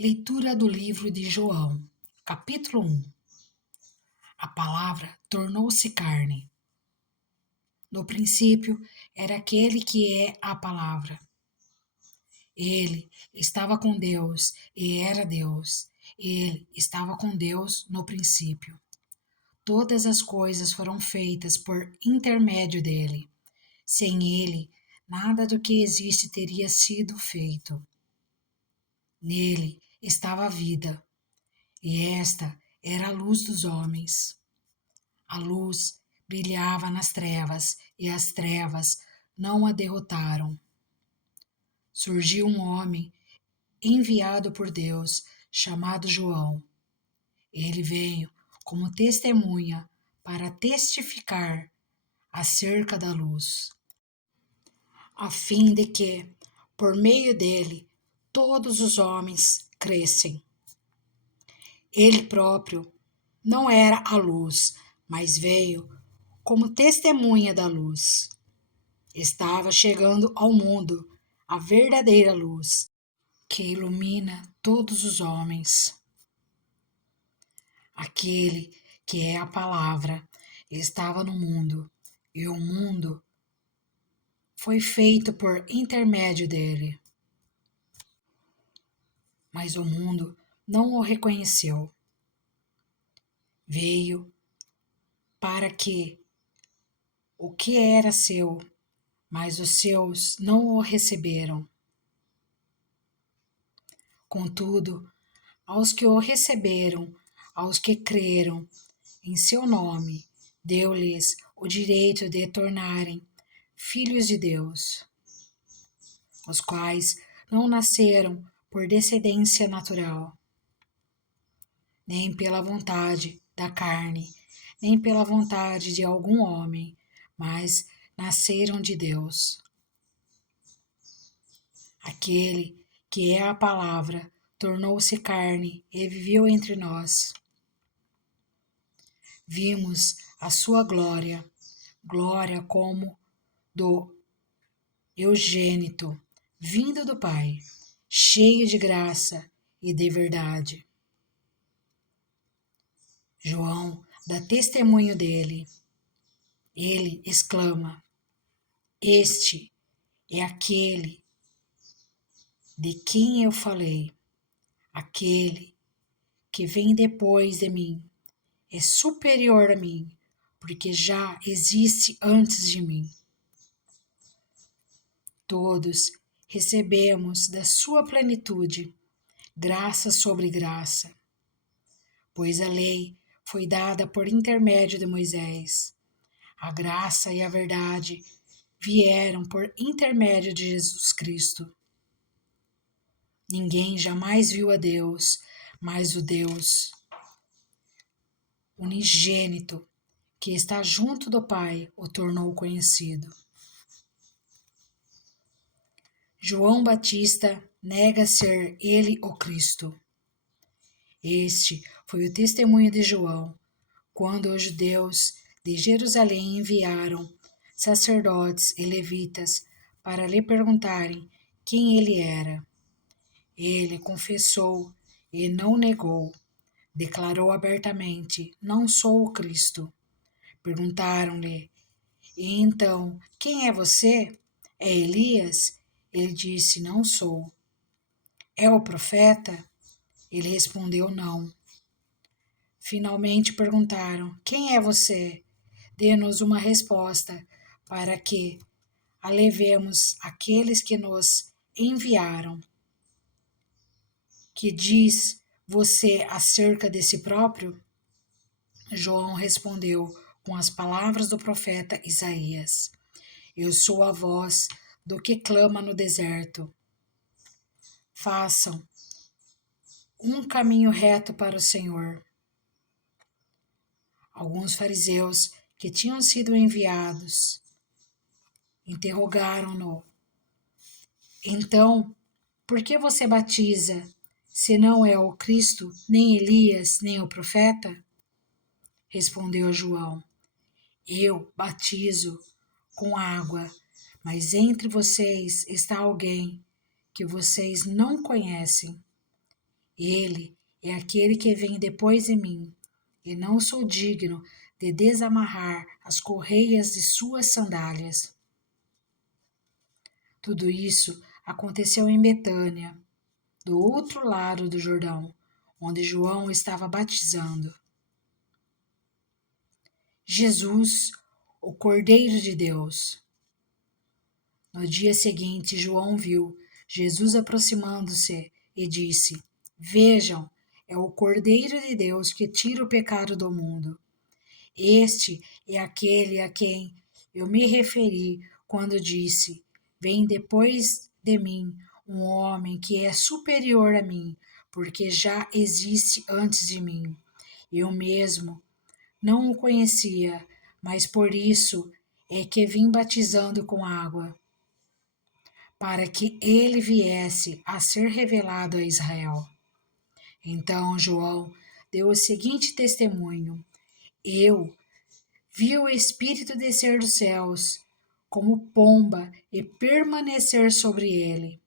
Leitura do livro de João, capítulo 1. A palavra tornou-se carne. No princípio era aquele que é a palavra. Ele estava com Deus e era Deus. Ele estava com Deus no princípio. Todas as coisas foram feitas por intermédio dele. Sem ele, nada do que existe teria sido feito. Nele estava a vida, e esta era a luz dos homens. A luz brilhava nas trevas, e as trevas não a derrotaram. Surgiu um homem enviado por Deus, chamado João. Ele veio como testemunha para testificar acerca da luz, a fim de que, por meio dele, todos os homens crescem. Ele próprio não era a luz, mas veio como testemunha da luz. Estava chegando ao mundo a verdadeira luz, que ilumina todos os homens. Aquele que é a palavra estava no mundo, e o mundo foi feito por intermédio dele. Mas o mundo não o reconheceu. Veio para que o que era seu, mas os seus não o receberam. Contudo, aos que o receberam, aos que creram em seu nome, deu-lhes o direito de tornarem filhos de Deus, os quais não nasceram por descendência natural, nem pela vontade da carne, nem pela vontade de algum homem, mas nasceram de Deus. Aquele que é a palavra tornou-se carne e viveu entre nós. Vimos a sua glória, glória como do eugênito, vindo do Pai, cheio de graça e de verdade. João dá testemunho dele. Ele exclama: Este é aquele de quem eu falei, aquele que vem depois de mim, é superior a mim, porque já existe antes de mim. Todos recebemos da sua plenitude, graça sobre graça, pois a lei foi dada por intermédio de Moisés. A graça e a verdade vieram por intermédio de Jesus Cristo. Ninguém jamais viu a Deus, mas o Deus unigênito, que está junto do Pai, o tornou conhecido. João Batista nega ser ele o Cristo. Este foi o testemunho de João, quando os judeus de Jerusalém enviaram sacerdotes e levitas para lhe perguntarem quem ele era. Ele confessou e não negou. Declarou abertamente: Não sou o Cristo. Perguntaram-lhe: E então, quem é você? É Elias? Ele disse: Não sou. É o profeta? Ele respondeu: Não. Finalmente perguntaram: Quem é você? Dê-nos uma resposta para que a levemos àqueles que nos enviaram. Que diz você acerca de si próprio? João respondeu com as palavras do profeta Isaías: Eu sou a voz do que clama no deserto. Façam um caminho reto para o Senhor. Alguns fariseus que tinham sido enviados interrogaram-no: Então, por que você batiza, se não é o Cristo, nem Elias, nem o profeta? Respondeu João: Eu batizo com água, mas entre vocês está alguém que vocês não conhecem. Ele é aquele que vem depois de mim, e não sou digno de desamarrar as correias de suas sandálias. Tudo isso aconteceu em Betânia, do outro lado do Jordão, onde João estava batizando. Jesus, o Cordeiro de Deus. No dia seguinte, João viu Jesus aproximando-se e disse: Vejam, é o Cordeiro de Deus que tira o pecado do mundo. Este é aquele a quem eu me referi quando disse: Vem depois de mim um homem que é superior a mim, porque já existe antes de mim. Eu mesmo não o conhecia, mas por isso é que vim batizando com água, para que ele viesse a ser revelado a Israel. Então João deu o seguinte testemunho: Eu vi o Espírito descer dos céus como pomba e permanecer sobre ele.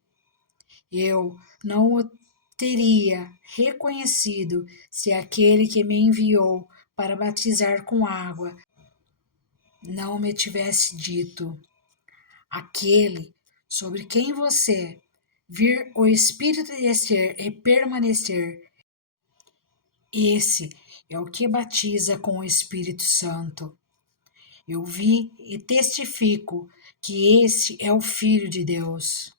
Eu não o teria reconhecido se aquele que me enviou para batizar com água não me tivesse dito: Aquele sobre quem você vir o Espírito descer e permanecer, esse é o que batiza com o Espírito Santo. Eu vi e testifico que esse é o Filho de Deus.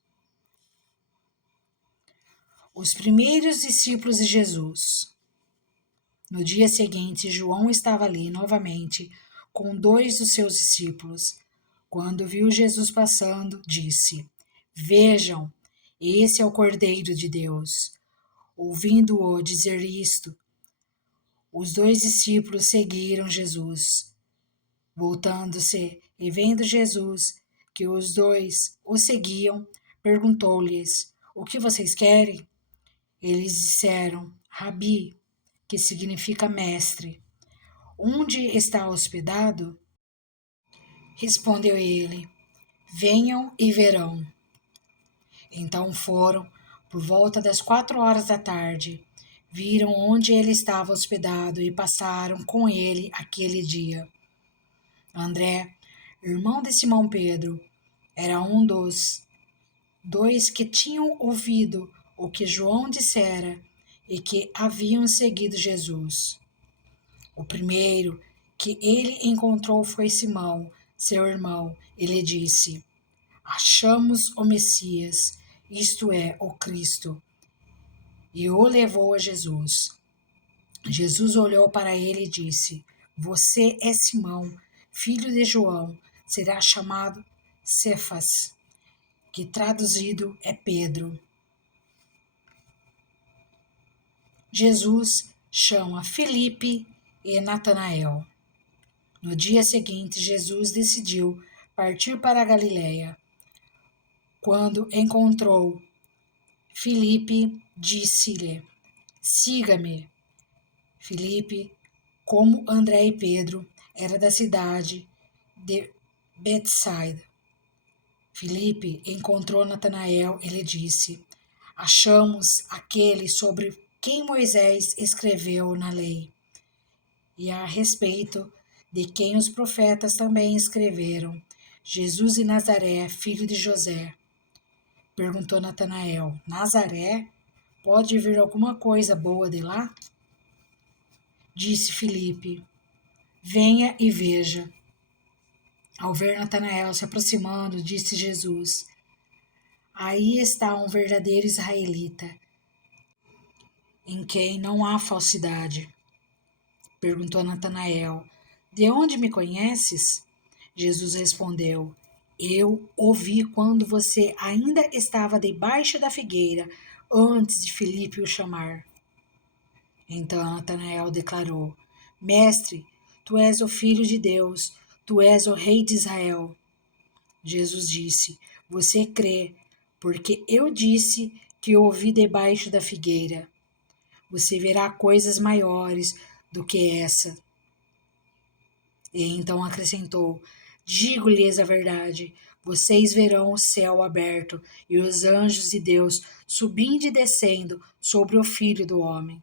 Os primeiros discípulos de Jesus. No dia seguinte, João estava ali novamente com dois dos seus discípulos. Quando viu Jesus passando, disse: Vejam, esse é o Cordeiro de Deus. Ouvindo-o dizer isto, os dois discípulos seguiram Jesus. Voltando-se e vendo Jesus, que os dois o seguiam, perguntou-lhes: O que vocês querem? Eles disseram: Rabi, que significa mestre. Onde está hospedado? Respondeu ele: Venham e verão. Então foram, por volta das 4 horas da tarde, viram onde ele estava hospedado e passaram com ele aquele dia. André, irmão de Simão Pedro, era um dos dois que tinham ouvido o que João dissera e que haviam seguido Jesus. O primeiro que ele encontrou foi Simão, seu irmão, e lhe disse: Achamos o Messias, isto é, o Cristo. E o levou a Jesus. Jesus olhou para ele e disse: Você é Simão, filho de João, será chamado Cefas, que traduzido é Pedro. Jesus chama Filipe e Natanael. No dia seguinte, Jesus decidiu partir para a Galiléia. Quando encontrou Filipe, disse-lhe: Siga-me. Filipe, como André e Pedro, era da cidade de Betsaida. Filipe encontrou Natanael e lhe disse: Achamos aquele sobre quem Moisés escreveu na lei, e a respeito de quem os profetas também escreveram, Jesus de Nazaré, filho de José. Perguntou Natanael: Nazaré? Pode vir alguma coisa boa de lá? Disse Filipe: Venha e veja. Ao ver Natanael se aproximando, disse Jesus: Aí está um verdadeiro israelita, em quem não há falsidade. Perguntou Natanael: De onde me conheces? Jesus respondeu: Eu o vi quando você ainda estava debaixo da figueira, antes de Filipe o chamar. Então Natanael declarou: Mestre, tu és o Filho de Deus, tu és o Rei de Israel. Jesus disse: Você crê, porque eu disse que o ouvi debaixo da figueira. Você verá coisas maiores do que essa. E então acrescentou: Digo-lhes a verdade, vocês verão o céu aberto e os anjos de Deus subindo e descendo sobre o Filho do Homem.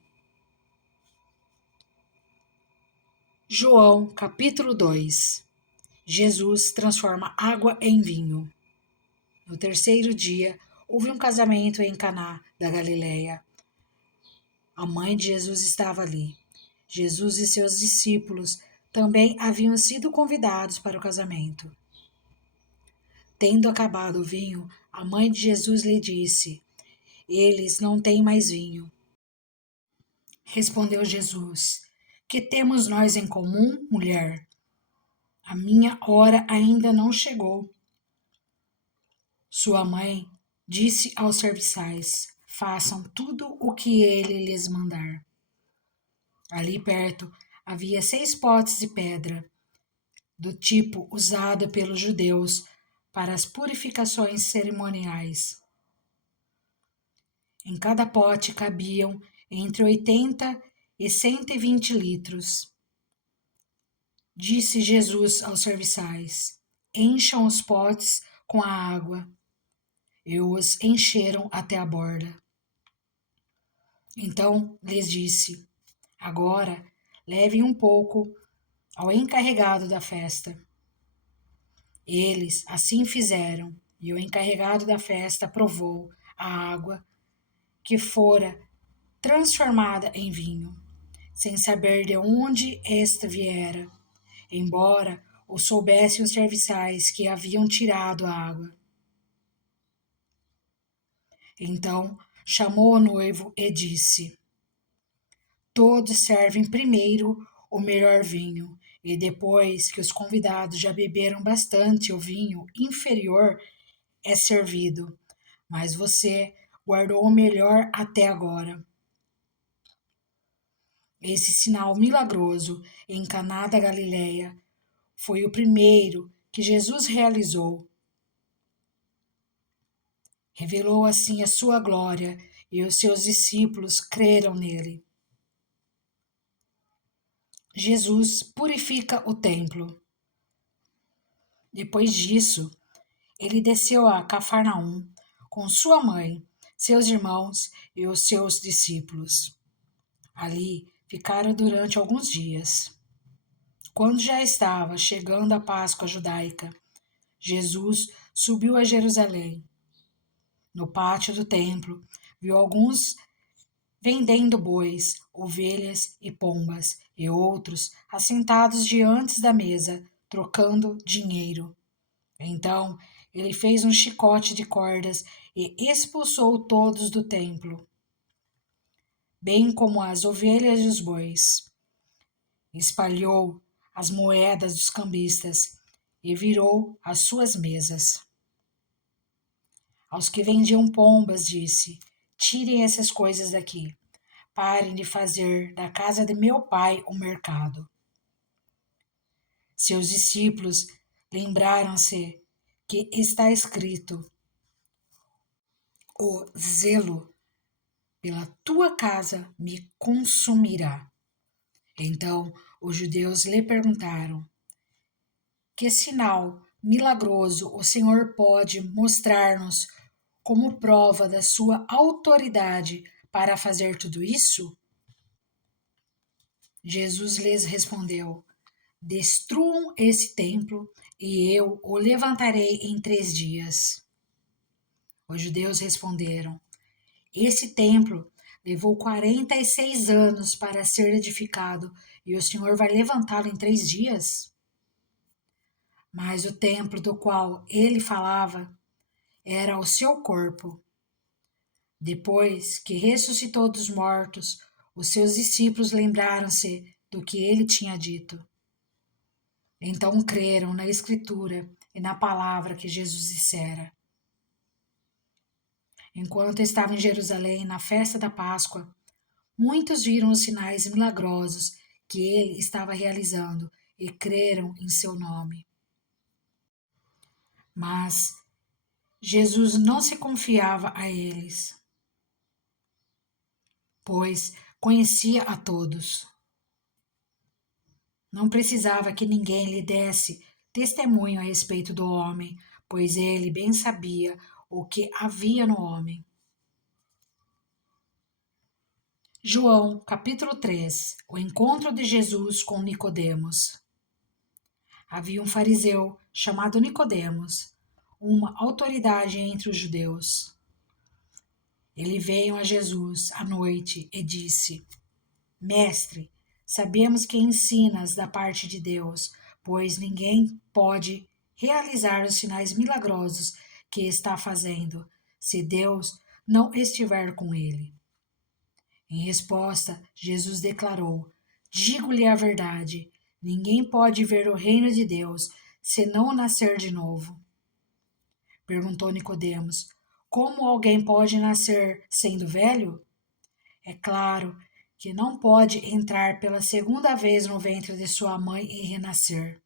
João, capítulo 2. Jesus transforma água em vinho. No terceiro dia, houve um casamento em Caná da Galileia. A mãe de Jesus estava ali. Jesus e seus discípulos também haviam sido convidados para o casamento. Tendo acabado o vinho, a mãe de Jesus lhe disse: Eles não têm mais vinho. Respondeu Jesus: Que temos nós em comum, mulher? A minha hora ainda não chegou. Sua mãe disse aos serviçais: Façam tudo o que ele lhes mandar. Ali perto havia 6 potes de pedra, do tipo usado pelos judeus para as purificações cerimoniais. Em cada pote cabiam entre 80 e 120 litros. Disse Jesus aos serviçais: Encham os potes com a água. E os encheram até a borda. Então lhes disse: Agora levem um pouco ao encarregado da festa. Eles assim fizeram, e o encarregado da festa provou a água que fora transformada em vinho, sem saber de onde esta viera, embora o soubessem os serviçais que haviam tirado a água. Então chamou o noivo e disse: Todos servem primeiro o melhor vinho, e depois que os convidados já beberam bastante, o vinho inferior é servido. Mas você guardou o melhor até agora. Esse sinal milagroso em Caná da Galileia foi o primeiro que Jesus realizou. Revelou assim a sua glória e os seus discípulos creram nele. Jesus purifica o templo. Depois disso, ele desceu a Cafarnaum com sua mãe, seus irmãos e os seus discípulos. Ali ficaram durante alguns dias. Quando já estava chegando a Páscoa judaica, Jesus subiu a Jerusalém. No pátio do templo, viu alguns vendendo bois, ovelhas e pombas, e outros assentados diante da mesa, trocando dinheiro. Então ele fez um chicote de cordas e expulsou todos do templo, bem como as ovelhas e os bois. Espalhou as moedas dos cambistas e virou as suas mesas. Aos que vendiam pombas, disse: Tirem essas coisas daqui. Parem de fazer da casa de meu pai um mercado. Seus discípulos lembraram-se que está escrito: O zelo pela tua casa me consumirá. Então os judeus lhe perguntaram: Que sinal milagroso o Senhor pode mostrar-nos como prova da sua autoridade para fazer tudo isso? Jesus lhes respondeu: Destruam esse templo e eu o levantarei em 3 dias. Os judeus responderam: Esse templo levou 46 anos para ser edificado e o Senhor vai levantá-lo em 3 dias? Mas o templo do qual ele falava era o seu corpo. Depois que ressuscitou dos mortos, os seus discípulos lembraram-se do que ele tinha dito. Então creram na Escritura e na palavra que Jesus dissera. Enquanto estava em Jerusalém na festa da Páscoa, muitos viram os sinais milagrosos que ele estava realizando e creram em seu nome. Mas Jesus não se confiava a eles, pois conhecia a todos. Não precisava que ninguém lhe desse testemunho a respeito do homem, pois ele bem sabia o que havia no homem. João, capítulo 3. O encontro de Jesus com Nicodemos. Havia um fariseu chamado Nicodemos, uma autoridade entre os judeus. Ele veio a Jesus à noite e disse: Mestre, sabemos que ensinas da parte de Deus, pois ninguém pode realizar os sinais milagrosos que está fazendo, se Deus não estiver com ele. Em resposta, Jesus declarou: Digo-lhe a verdade, ninguém pode ver o reino de Deus se não nascer de novo. Perguntou Nicodemos: Como alguém pode nascer sendo velho? É claro que não pode entrar pela segunda vez no ventre de sua mãe e renascer.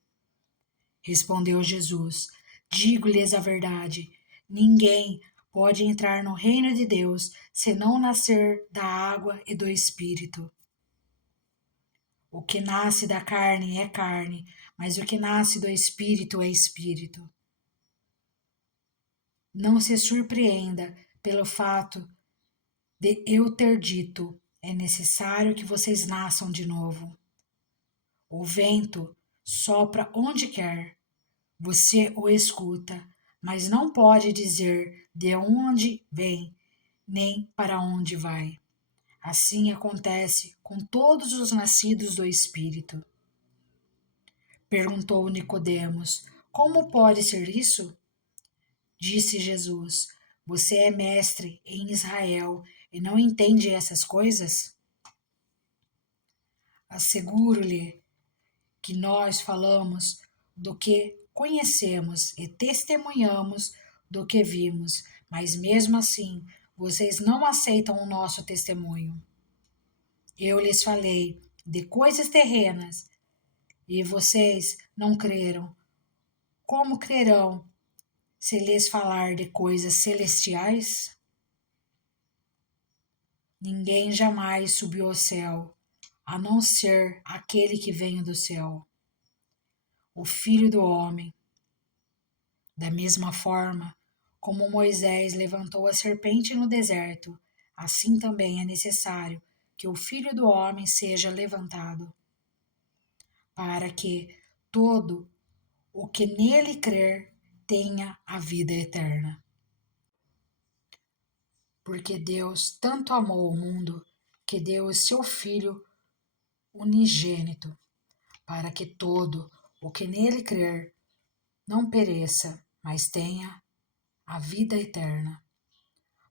Respondeu Jesus: Digo-lhes a verdade, ninguém pode entrar no reino de Deus se não nascer da água e do Espírito. O que nasce da carne é carne, mas o que nasce do Espírito é Espírito. Não se surpreenda pelo fato de eu ter dito: é necessário que vocês nasçam de novo. O vento sopra onde quer, você o escuta, mas não pode dizer de onde vem, nem para onde vai. Assim acontece com todos os nascidos do Espírito. Perguntou Nicodemos: Como pode ser isso? Disse Jesus: Você é mestre em Israel e não entende essas coisas? Asseguro-lhe que nós falamos do que conhecemos e testemunhamos do que vimos, mas mesmo assim vocês não aceitam o nosso testemunho. Eu lhes falei de coisas terrenas e vocês não creram. Como crerão se lhes falar de coisas celestiais? Ninguém jamais subiu ao céu, a não ser aquele que vem do céu, o Filho do Homem. Da mesma forma como Moisés levantou a serpente no deserto, assim também é necessário que o Filho do Homem seja levantado, para que todo o que nele crer tenha a vida eterna. Porque Deus tanto amou o mundo que deu o seu Filho unigênito, para que todo o que nele crer não pereça, mas tenha a vida eterna.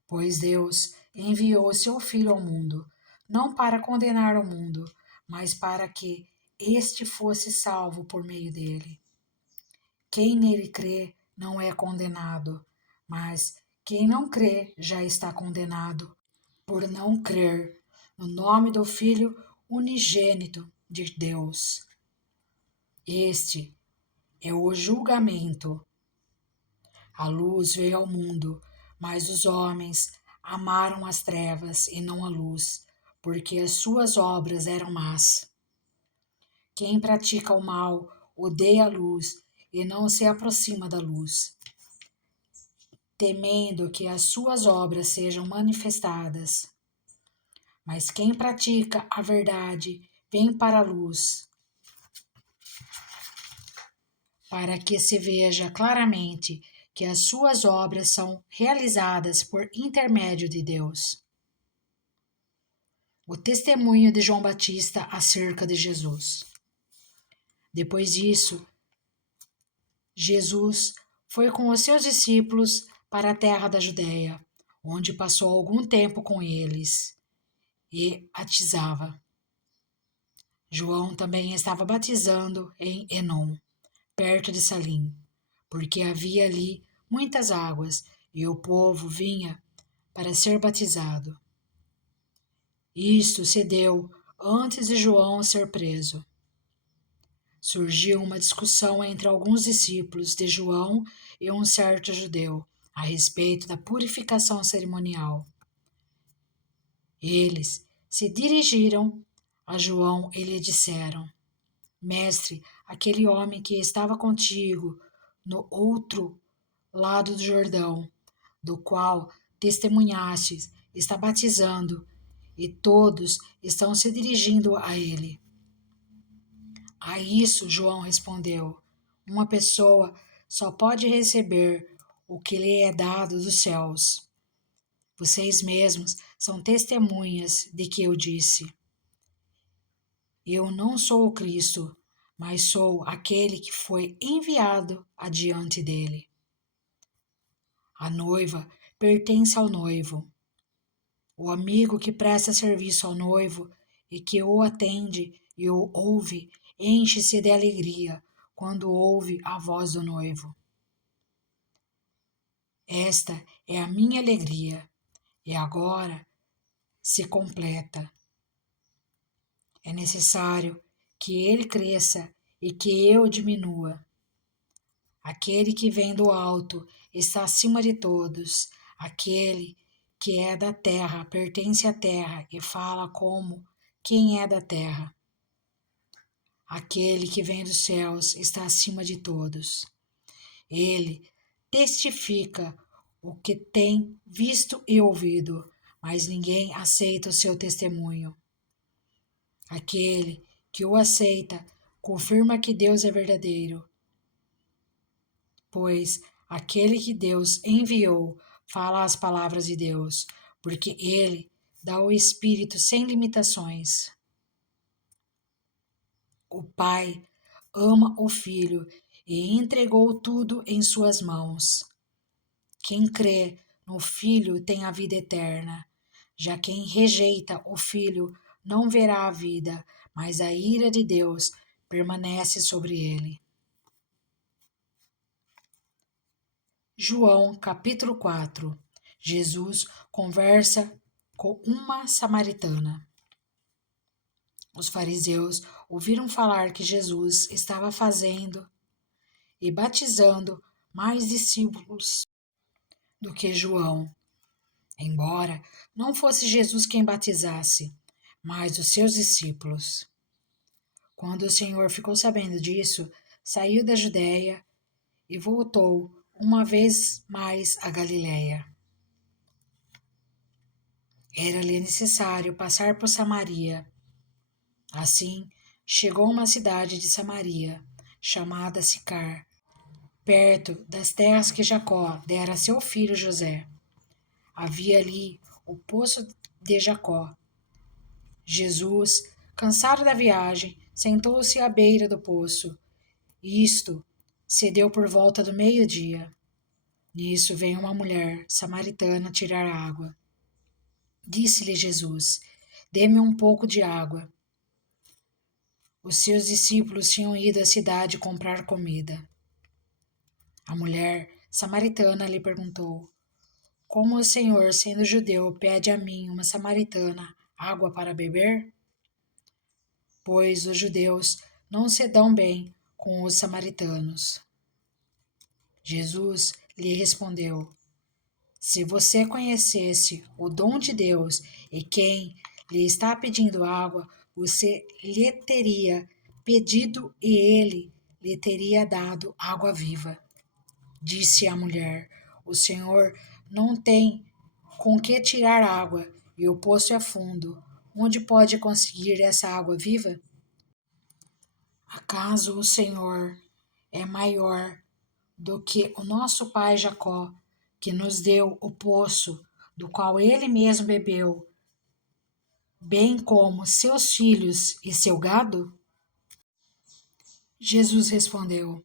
Pois Deus enviou o seu Filho ao mundo, não para condenar o mundo, mas para que este fosse salvo por meio dele. Quem nele crê não é condenado, mas quem não crê já está condenado, por não crer no nome do Filho unigênito de Deus. Este é o julgamento. A luz veio ao mundo, mas os homens amaram as trevas e não a luz, porque as suas obras eram más. Quem pratica o mal odeia a luz e não se aproxima da luz, temendo que as suas obras sejam manifestadas. Mas quem pratica a verdade vem para a luz, para que se veja claramente que as suas obras são realizadas por intermédio de Deus. O testemunho de João Batista acerca de Jesus. Depois disso, Jesus foi com os seus discípulos para a terra da Judéia, onde passou algum tempo com eles e batizava. João também estava batizando em Enom, perto de Salim, porque havia ali muitas águas e o povo vinha para ser batizado. Isto se deu antes de João ser preso. Surgiu uma discussão entre alguns discípulos de João e um certo judeu a respeito da purificação cerimonial. Eles se dirigiram a João e lhe disseram: Mestre, aquele homem que estava contigo no outro lado do Jordão, do qual testemunhastes, está batizando, e todos estão se dirigindo a ele. A isso João respondeu: uma pessoa só pode receber o que lhe é dado dos céus. Vocês mesmos são testemunhas de que eu disse: eu não sou o Cristo, mas sou aquele que foi enviado adiante dele. A noiva pertence ao noivo. O amigo que presta serviço ao noivo e que o atende e o ouve, enche-se de alegria quando ouve a voz do noivo. Esta é a minha alegria, e agora se completa. É necessário que ele cresça e que eu diminua. Aquele que vem do alto está acima de todos. Aquele que é da terra pertence à terra e fala como quem é da terra. Aquele que vem dos céus está acima de todos. Ele testifica o que tem visto e ouvido, mas ninguém aceita o seu testemunho. Aquele que o aceita confirma que Deus é verdadeiro, pois aquele que Deus enviou fala as palavras de Deus, porque ele dá o Espírito sem limitações. O Pai ama o Filho e entregou tudo em suas mãos. Quem crê no Filho tem a vida eterna. Já quem rejeita o Filho não verá a vida, mas a ira de Deus permanece sobre ele. João capítulo 4. Jesus conversa com uma samaritana. Os fariseus ouviram falar que Jesus estava fazendo e batizando mais discípulos do que João, embora não fosse Jesus quem batizasse, mas os seus discípulos. Quando o Senhor ficou sabendo disso, saiu da Judéia e voltou uma vez mais a Galiléia. Era-lhe necessário passar por Samaria. Assim, chegou a uma cidade de Samaria, chamada Sicar, perto das terras que Jacó dera a seu filho José. Havia ali o poço de Jacó. Jesus, cansado da viagem, sentou-se à beira do poço. Isto se deu por volta do meio-dia. Nisso veio uma mulher samaritana tirar água. Disse-lhe Jesus: dê-me um pouco de água. Os seus discípulos tinham ido à cidade comprar comida. A mulher samaritana lhe perguntou: como o Senhor, sendo judeu, pede a mim, uma samaritana, água para beber? Pois os judeus não se dão bem com os samaritanos. Jesus lhe respondeu: se você conhecesse o dom de Deus e quem lhe está pedindo água, você lhe teria pedido e ele lhe teria dado água viva. Disse a mulher: o Senhor não tem com que tirar água e o poço é fundo. Onde pode conseguir essa água viva? Acaso o Senhor é maior do que o nosso pai Jacó, que nos deu o poço, do qual ele mesmo bebeu, bem como seus filhos e seu gado? Jesus respondeu: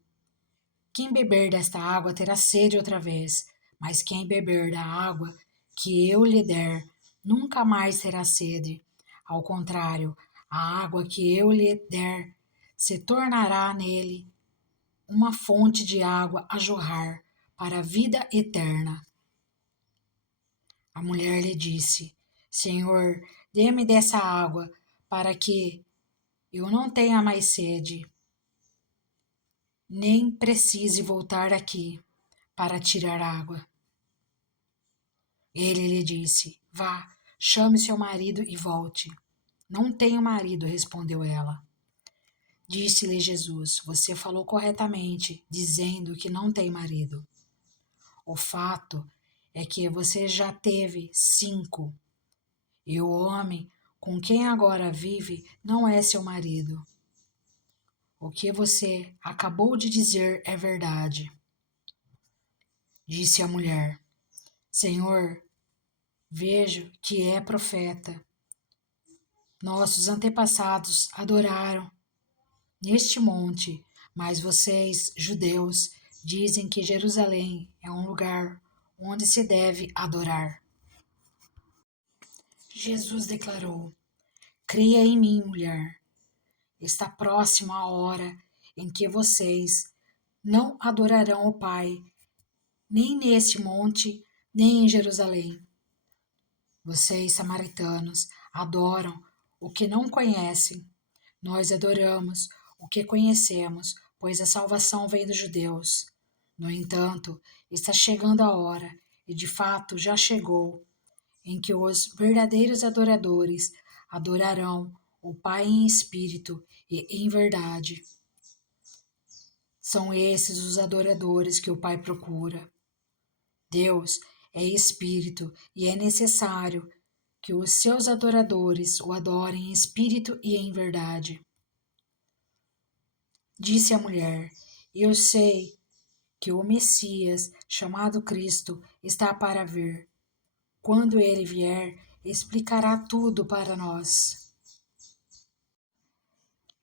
quem beber desta água terá sede outra vez, mas quem beber da água que eu lhe der, nunca mais terá sede. Ao contrário, a água que eu lhe der se tornará nele uma fonte de água a jorrar para a vida eterna. A mulher lhe disse: Senhor, dê-me dessa água, para que eu não tenha mais sede, nem precise voltar aqui para tirar água. Ele lhe disse: vá, chame seu marido e volte. Não tenho marido, respondeu ela. Disse-lhe Jesus: você falou corretamente, dizendo que não tem marido. O fato é que você já teve 5, e o homem com quem agora vive não é seu marido. O que você acabou de dizer é verdade. Disse a mulher: Senhor, vejo que é profeta. Nossos antepassados adoraram neste monte, mas vocês, judeus, dizem que Jerusalém é um lugar onde se deve adorar. Jesus declarou: Creia em mim, mulher. Está próxima a hora em que vocês não adorarão o Pai, nem neste monte, nem em Jerusalém. Vocês, samaritanos, adoram o que não conhecem. Nós adoramos o que conhecemos, pois a salvação vem dos judeus. No entanto, está chegando a hora, e de fato já chegou, em que os verdadeiros adoradores adorarão o Pai em espírito e em verdade. São esses os adoradores que o Pai procura. Deus é espírito e é necessário que os seus adoradores o adorem em espírito e em verdade. Disse a mulher: Eu sei que o Messias, chamado Cristo, está para vir. Quando ele vier, explicará tudo para nós.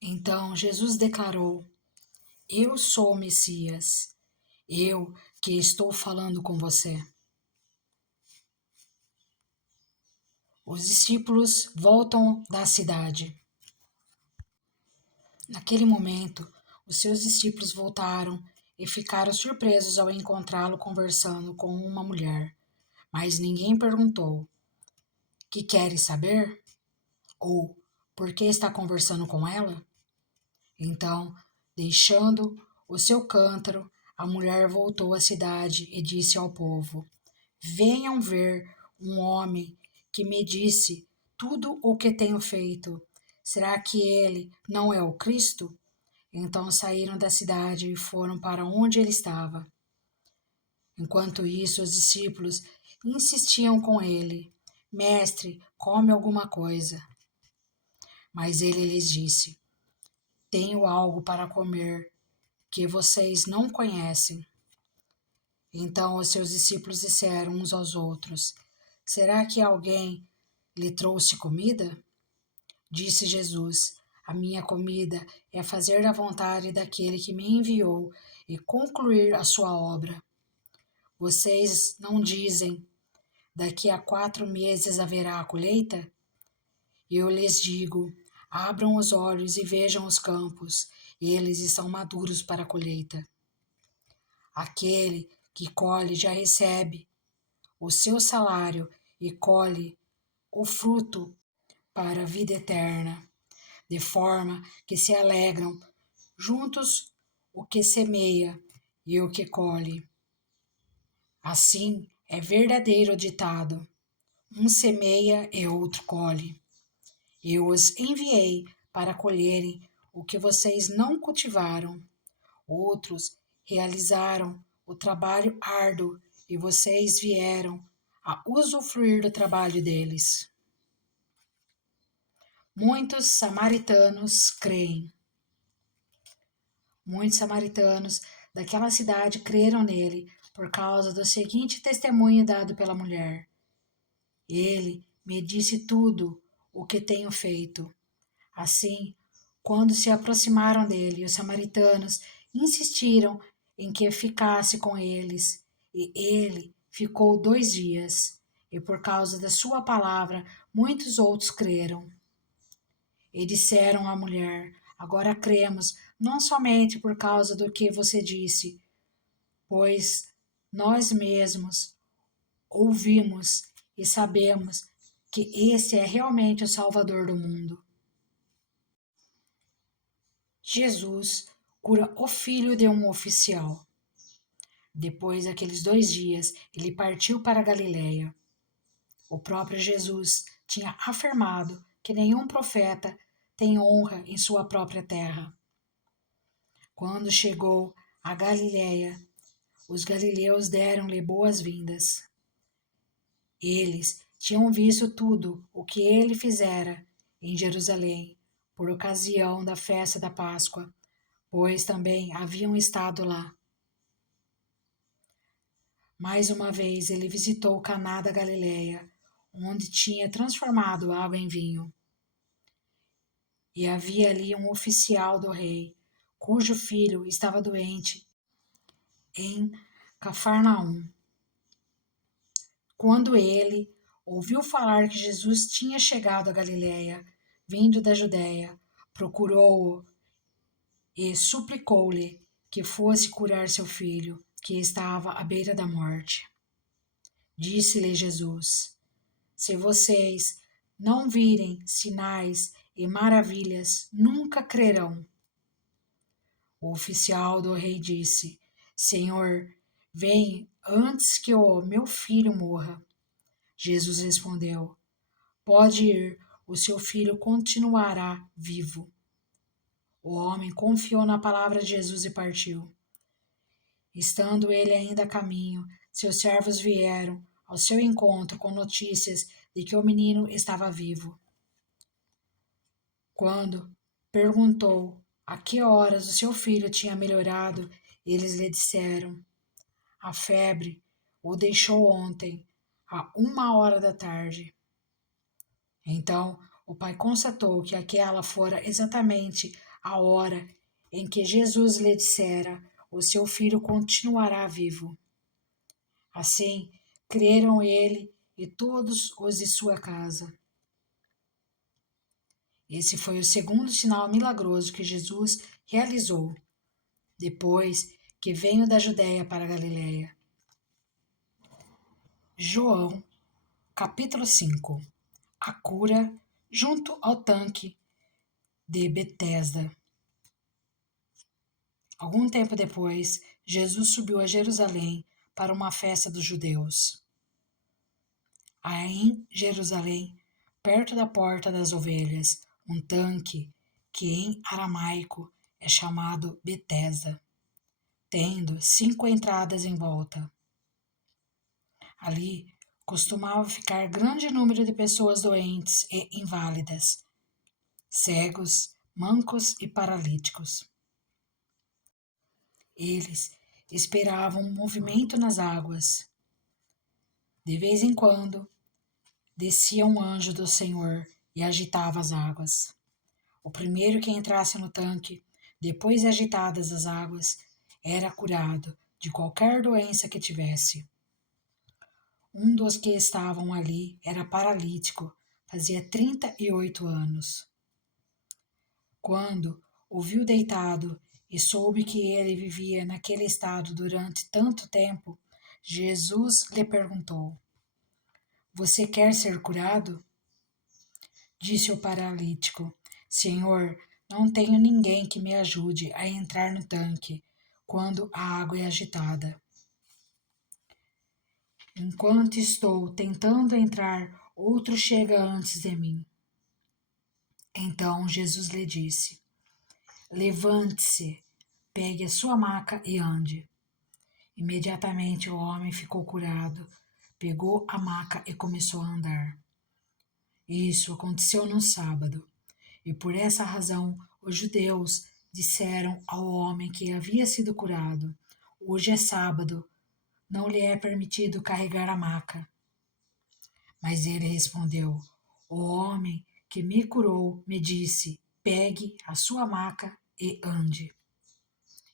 Então Jesus declarou: Eu sou o Messias, eu que estou falando com você. Os discípulos voltam da cidade. Naquele momento, os seus discípulos voltaram e ficaram surpresos ao encontrá-lo conversando com uma mulher. Mas ninguém perguntou: Que queres saber? Ou por que está conversando com ela? Então, deixando o seu cântaro, a mulher voltou à cidade e disse ao povo: Venham ver um homem que me disse tudo o que tenho feito. Será que ele não é o Cristo? Então saíram da cidade e foram para onde ele estava. Enquanto isso, os discípulos insistiam com ele: Mestre, come alguma coisa. Mas ele lhes disse: Tenho algo para comer que vocês não conhecem. Então os seus discípulos disseram uns aos outros: Será que alguém lhe trouxe comida? Disse Jesus: A minha comida é fazer a vontade daquele que me enviou e concluir a sua obra. Vocês não dizem: Daqui a 4 meses haverá a colheita? Eu lhes digo: abram os olhos e vejam os campos, eles estão maduros para a colheita. Aquele que colhe já recebe o seu salário e colhe o fruto para a vida eterna, de forma que se alegram juntos o que semeia e o que colhe. Assim é verdadeiro o ditado: um semeia e outro colhe. Eu os enviei para colherem o que vocês não cultivaram. Outros realizaram o trabalho árduo e vocês vieram a usufruir do trabalho deles. Muitos samaritanos creem. Muitos samaritanos daquela cidade creram nele por causa do seguinte testemunho dado pela mulher: Ele me disse tudo o que tenho feito. Assim, quando se aproximaram dele, os samaritanos insistiram em que ficasse com eles, e ele ficou 2 dias. E por causa da sua palavra, muitos outros creram. E disseram à mulher: Agora cremos, não somente por causa do que você disse, pois nós mesmos ouvimos e sabemos que esse é realmente o Salvador do mundo. Jesus cura o filho de um oficial. Depois daqueles 2 dias, ele partiu para a Galiléia. O próprio Jesus tinha afirmado que nenhum profeta tem honra em sua própria terra. Quando chegou a Galiléia, os galileus deram-lhe boas-vindas. Eles tinham visto tudo o que ele fizera em Jerusalém, por ocasião da festa da Páscoa, pois também haviam estado lá. Mais uma vez ele visitou Caná da Galileia, onde tinha transformado água em vinho. E havia ali um oficial do rei, cujo filho estava doente, em Cafarnaum. Quando ele ouviu falar que Jesus tinha chegado a Galiléia, vindo da Judéia, procurou-o e suplicou-lhe que fosse curar seu filho, que estava à beira da morte. Disse-lhe Jesus: Se vocês não virem sinais e maravilhas, nunca crerão. O oficial do rei disse: Senhor, vem antes que o meu filho morra. Jesus respondeu: Pode ir, o seu filho continuará vivo. O homem confiou na palavra de Jesus e partiu. Estando ele ainda a caminho, seus servos vieram ao seu encontro com notícias de que o menino estava vivo. Quando perguntou a que horas o seu filho tinha melhorado, eles lhe disseram: A febre o deixou ontem, à 1 hora da tarde. Então o pai constatou que aquela fora exatamente a hora em que Jesus lhe dissera: O seu filho continuará vivo. Assim, creram ele e todos os de sua casa. Esse foi o segundo sinal milagroso que Jesus realizou, depois que veio da Judéia para a Galiléia. João, capítulo 5. A cura junto ao tanque de Betesda. Algum tempo depois, Jesus subiu a Jerusalém para uma festa dos judeus. Há em Jerusalém, perto da Porta das Ovelhas, um tanque que em aramaico é chamado Betesda, tendo 5 entradas em volta. Ali costumava ficar grande número de pessoas doentes e inválidas, cegos, mancos e paralíticos. Eles esperavam um movimento nas águas. De vez em quando, descia um anjo do Senhor e agitava as águas. O primeiro que entrasse no tanque, depois de agitadas as águas, era curado de qualquer doença que tivesse. Um dos que estavam ali era paralítico, fazia 38 anos. Quando o viu deitado e soube que ele vivia naquele estado durante tanto tempo, Jesus lhe perguntou: Você quer ser curado? Disse o paralítico: Senhor, não tenho ninguém que me ajude a entrar no tanque quando a água é agitada. Enquanto estou tentando entrar, outro chega antes de mim. Então Jesus lhe disse: Levante-se, pegue a sua maca e ande. Imediatamente o homem ficou curado, pegou a maca e começou a andar. Isso aconteceu no sábado, e por essa razão os judeus disseram ao homem que havia sido curado: Hoje é sábado, não lhe é permitido carregar a maca. Mas ele respondeu: O homem que me curou me disse: Pegue a sua maca e ande.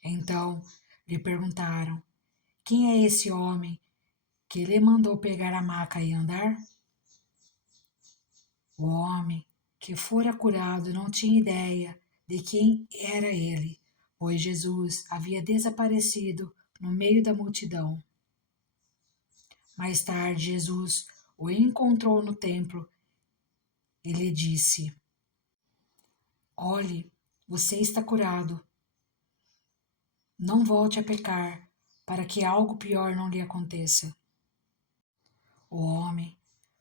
Então lhe perguntaram: Quem é esse homem que lhe mandou pegar a maca e andar? O homem que fora curado não tinha ideia de quem era ele, pois Jesus havia desaparecido no meio da multidão. Mais tarde, Jesus o encontrou no templo e lhe disse: Olhe, você está curado. Não volte a pecar, para que algo pior não lhe aconteça. O homem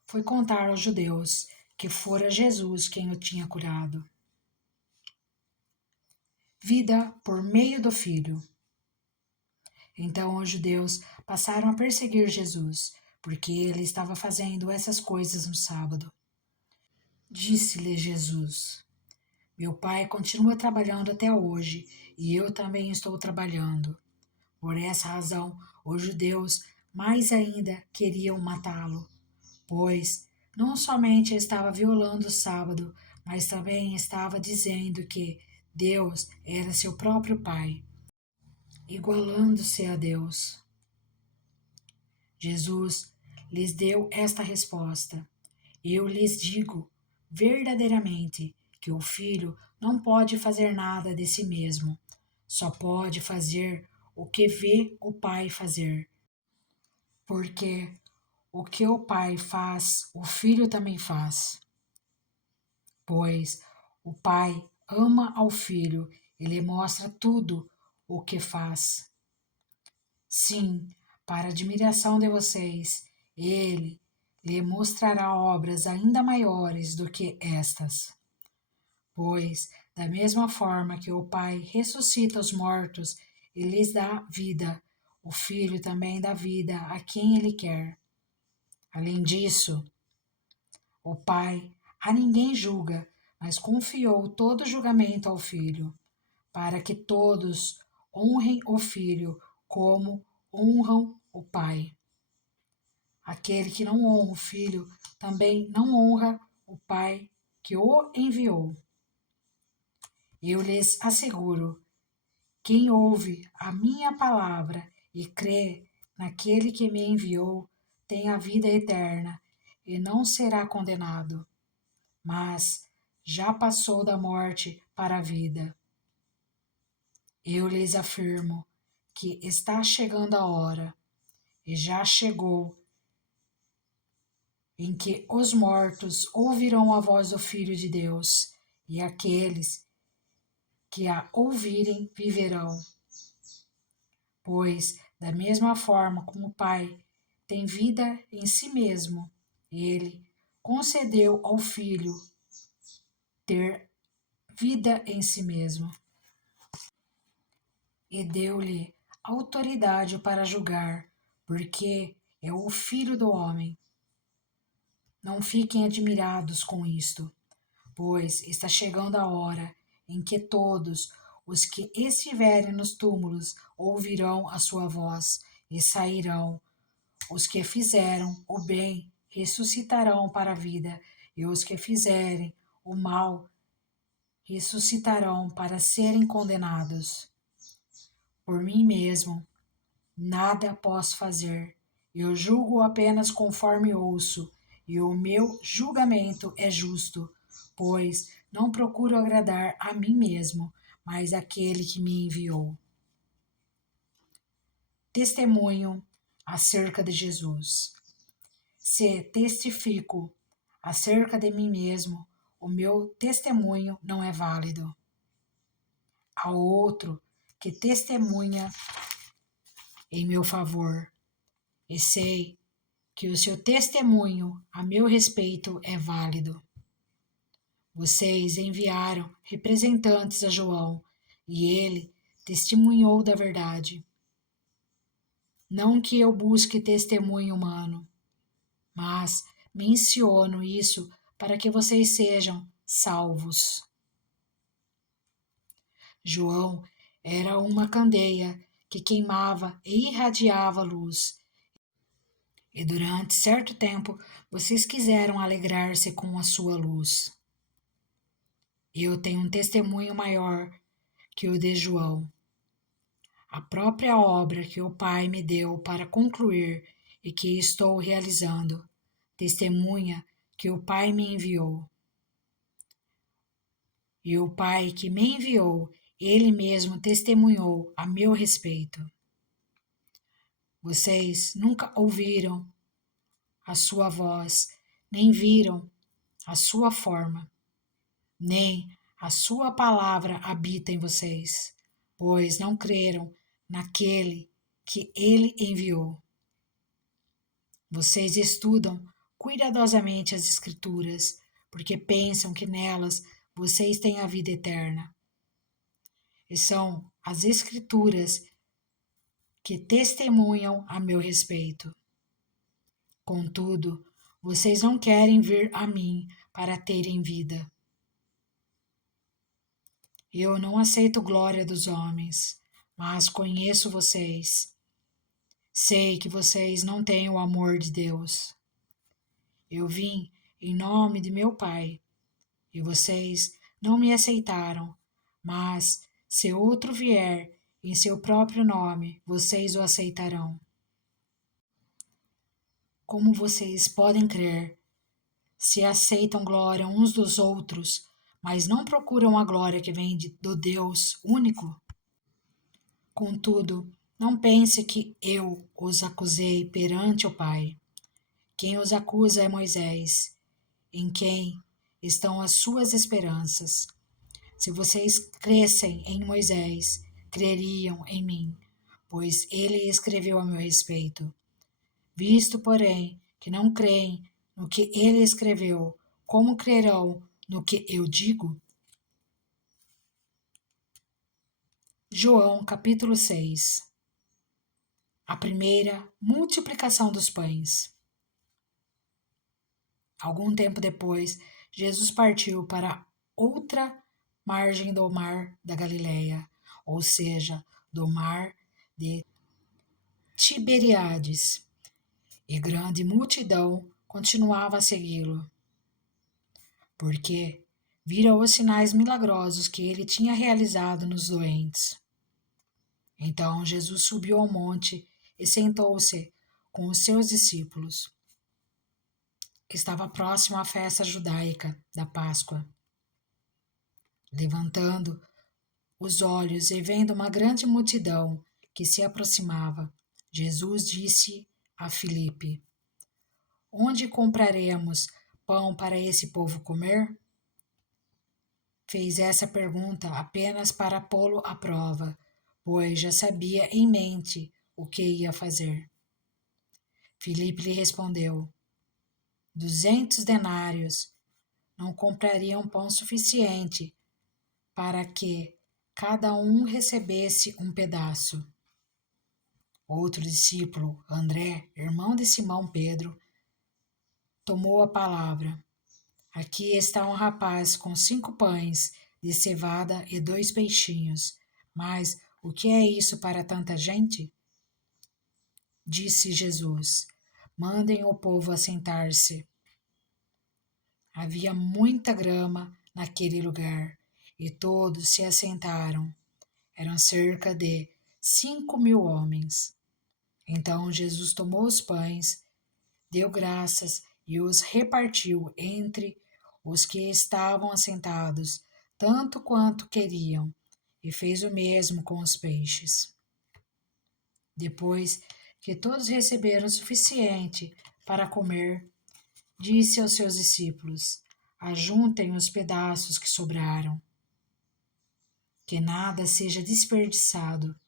foi contar aos judeus que fora Jesus quem o tinha curado. Vida por meio do Filho. Então os judeus passaram a perseguir Jesus, porque ele estava fazendo essas coisas no sábado. Disse-lhe Jesus: Meu Pai continua trabalhando até hoje, e eu também estou trabalhando. Por essa razão, os judeus mais ainda queriam matá-lo, pois não somente estava violando o sábado, mas também estava dizendo que Deus era seu próprio Pai, igualando-se a Deus. Jesus lhes deu esta resposta: Eu lhes digo verdadeiramente que o Filho não pode fazer nada de si mesmo, só pode fazer o que vê o Pai fazer. Porque o que o Pai faz, o Filho também faz. Pois o Pai ama ao Filho e lhe mostra tudo o que faz. Sim, para admiração de vocês, ele lhe mostrará obras ainda maiores do que estas. Pois, da mesma forma que o Pai ressuscita os mortos e lhes dá vida, o Filho também dá vida a quem ele quer. Além disso, o Pai a ninguém julga, mas confiou todo julgamento ao Filho, para que todos honrem o Filho como honram o Pai. Aquele que não honra o Filho também não honra o Pai que o enviou. Eu lhes asseguro: quem ouve a minha palavra e crê naquele que me enviou tem a vida eterna e não será condenado, mas já passou da morte para a vida. Eu lhes afirmo que está chegando a hora, e já chegou, em que os mortos ouvirão a voz do Filho de Deus, e aqueles que a ouvirem viverão. Pois, da mesma forma como o Pai tem vida em si mesmo, ele concedeu ao Filho ter vida em si mesmo e deu-lhe autoridade para julgar, porque é o Filho do homem. Não fiquem admirados com isto, pois está chegando a hora em que todos os que estiverem nos túmulos ouvirão a sua voz e sairão. Os que fizeram o bem ressuscitarão para a vida, e os que fizerem o mal ressuscitarão para serem condenados. Por mim mesmo, nada posso fazer. Eu julgo apenas conforme ouço, e o meu julgamento é justo, pois não procuro agradar a mim mesmo, mas aquele que me enviou. Testemunho acerca de Jesus. Se testifico acerca de mim mesmo, o meu testemunho não é válido. Há outro que testemunha em meu favor, e sei que o seu testemunho a meu respeito é válido. Vocês enviaram representantes a João, e ele testemunhou da verdade. Não que eu busque testemunho humano, mas menciono isso para que vocês sejam salvos. João era uma candeia que queimava e irradiava luz. E durante certo tempo vocês quiseram alegrar-se com a sua luz. Eu tenho um testemunho maior que o de João. A própria obra que o Pai me deu para concluir e que estou realizando, testemunha que o Pai me enviou. E o Pai que me enviou, ele mesmo testemunhou a meu respeito. Vocês nunca ouviram a sua voz, nem viram a sua forma, nem a sua palavra habita em vocês, pois não creram naquele que ele enviou. Vocês estudam cuidadosamente as Escrituras, porque pensam que nelas vocês têm a vida eterna. E são as Escrituras que testemunham a meu respeito. Contudo, vocês não querem vir a mim para terem vida. Eu não aceito glória dos homens, mas conheço vocês. Sei que vocês não têm o amor de Deus. Eu vim em nome de meu Pai, e vocês não me aceitaram, mas se outro vier em seu próprio nome, vocês o aceitarão. Como vocês podem crer, se aceitam glória uns dos outros, mas não procuram a glória que vem do Deus único? Contudo, não pense que eu os acusei perante o Pai. Quem os acusa é Moisés, em quem estão as suas esperanças. Se vocês crescem em Moisés, creriam em mim, pois ele escreveu a meu respeito. Visto, porém, que não creem no que ele escreveu, como crerão no que eu digo? João capítulo 6. A primeira multiplicação dos pães. Algum tempo depois, Jesus partiu para outra margem do mar da Galileia, ou seja, do mar de Tiberíades, e grande multidão continuava a segui-lo, porque viram os sinais milagrosos que ele tinha realizado nos doentes. Então Jesus subiu ao monte e sentou-se com os seus discípulos. Estava próximo à festa judaica da Páscoa. Levantando os olhos e vendo uma grande multidão que se aproximava, Jesus disse a Filipe: Onde compraremos pão para esse povo comer? Fez essa pergunta apenas para pô-lo à prova, pois já sabia em mente o que ia fazer. Filipe lhe respondeu: 200 denários não comprariam pão suficiente para que cada um recebesse um pedaço. Outro discípulo, André, irmão de Simão Pedro, tomou a palavra. Aqui está um rapaz com 5 pães de cevada e 2 peixinhos. Mas o que é isso para tanta gente? Disse Jesus: Mandem o povo assentar-se. Havia muita grama naquele lugar, e todos se assentaram. Eram cerca de 5.000 homens. Então Jesus tomou os pães, deu graças e os repartiu entre os que estavam assentados, tanto quanto queriam, e fez o mesmo com os peixes. Depois que todos receberam o suficiente para comer, disse aos seus discípulos: Ajuntem os pedaços que sobraram, que nada seja desperdiçado.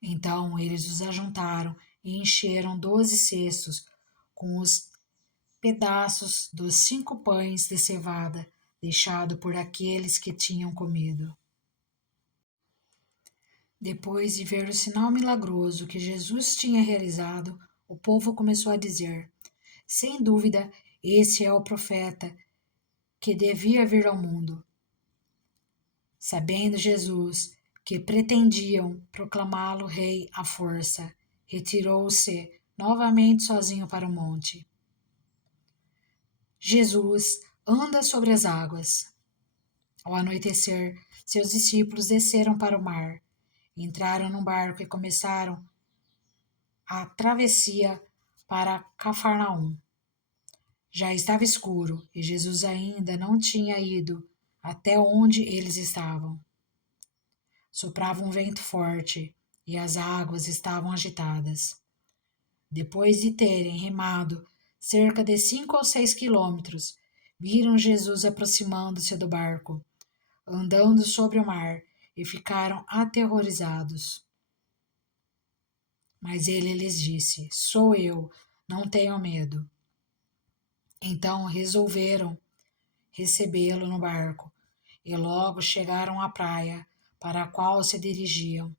Então eles os ajuntaram e encheram 12 cestos com os pedaços dos 5 pães de cevada deixado por aqueles que tinham comido. Depois de ver o sinal milagroso que Jesus tinha realizado, o povo começou a dizer: Sem dúvida, esse é o profeta que devia vir ao mundo. Sabendo Jesus que pretendiam proclamá-lo rei à força, retirou-se novamente sozinho para o monte. Jesus anda sobre as águas. Ao anoitecer, seus discípulos desceram para o mar, entraram num barco e começaram a travessia para Cafarnaum. Já estava escuro e Jesus ainda não tinha ido até onde eles estavam. Soprava um vento forte e as águas estavam agitadas. Depois de terem remado cerca de 5 ou 6 quilômetros, viram Jesus aproximando-se do barco, andando sobre o mar, e ficaram aterrorizados. Mas ele lhes disse: Sou eu, não tenham medo. Então resolveram recebê-lo no barco e logo chegaram à praia para a qual se dirigiam.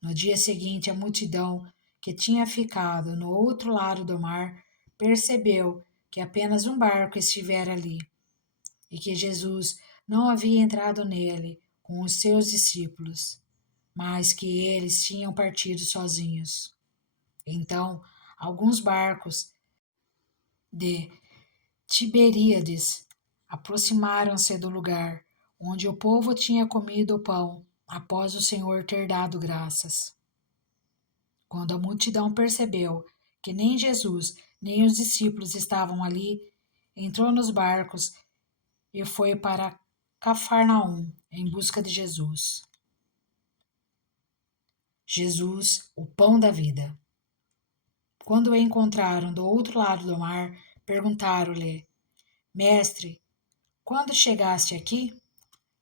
No dia seguinte, a multidão que tinha ficado no outro lado do mar percebeu que apenas um barco estivera ali e que Jesus não havia entrado nele com os seus discípulos, mas que eles tinham partido sozinhos. Então, alguns barcos de Tiberíades aproximaram-se do lugar onde o povo tinha comido o pão após o Senhor ter dado graças. Quando a multidão percebeu que nem Jesus nem os discípulos estavam ali, entrou nos barcos e foi para Cafarnaum em busca de Jesus. Jesus, o pão da vida. Quando o encontraram do outro lado do mar, perguntaram-lhe: Mestre, quando chegaste aqui?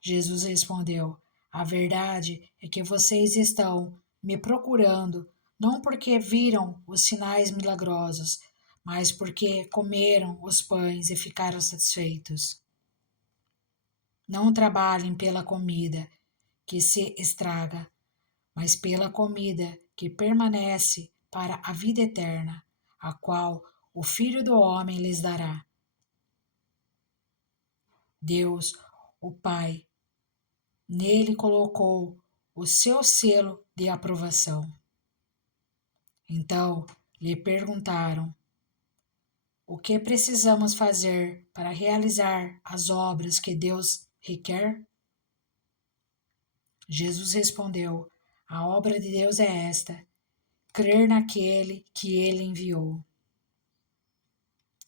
Jesus respondeu: A verdade é que vocês estão me procurando, não porque viram os sinais milagrosos, mas porque comeram os pães e ficaram satisfeitos. Não trabalhem pela comida que se estraga, mas pela comida que permanece para a vida eterna, a qual o Filho do Homem lhes dará. Deus, o Pai, nele colocou o seu selo de aprovação. Então lhe perguntaram: O que precisamos fazer para realizar as obras que Deus requer? Jesus respondeu: A obra de Deus é esta: crer naquele que ele enviou.